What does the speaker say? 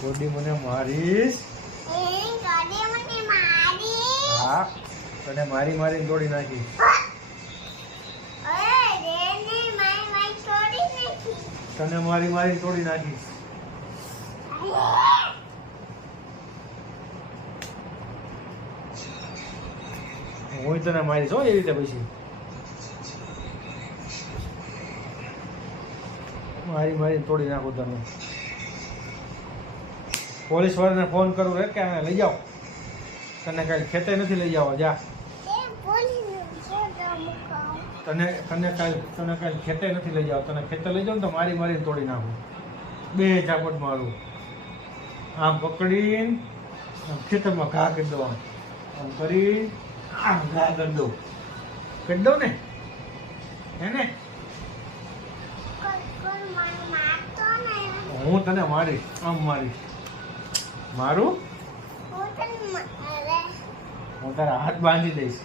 ગોડી મને મારીશ? હા, તને મારી મારીને તોડી નાખીશ. તને મારી મારીને તોડી નાખીશ. હું તને મારીશ હો, એ રીતે પછી મારી મારીને તોડી નાખું તને. પોલીસ વાળાને ફોન કરું રે કે આને લઈ જાઓ. તને કાંઈ ખેતે નથી લઈ જવા. જા, તને કાંઈ ખેતે નથી લઈ જાવ. તને ખેતે લઈ જાવ ને તો મારી મારીને તોડી નાખું. 2 ઝાપટ મારું. આમ પકડીને ખેતરમાં ઘા કરી દઉં. આમ કરી આમ ઘા કરી દઉં. કરી દઉં ને એને હું તને મારીશ. આમ મારીશ. મારું હું તારા હાથ બાંધી દઈશ.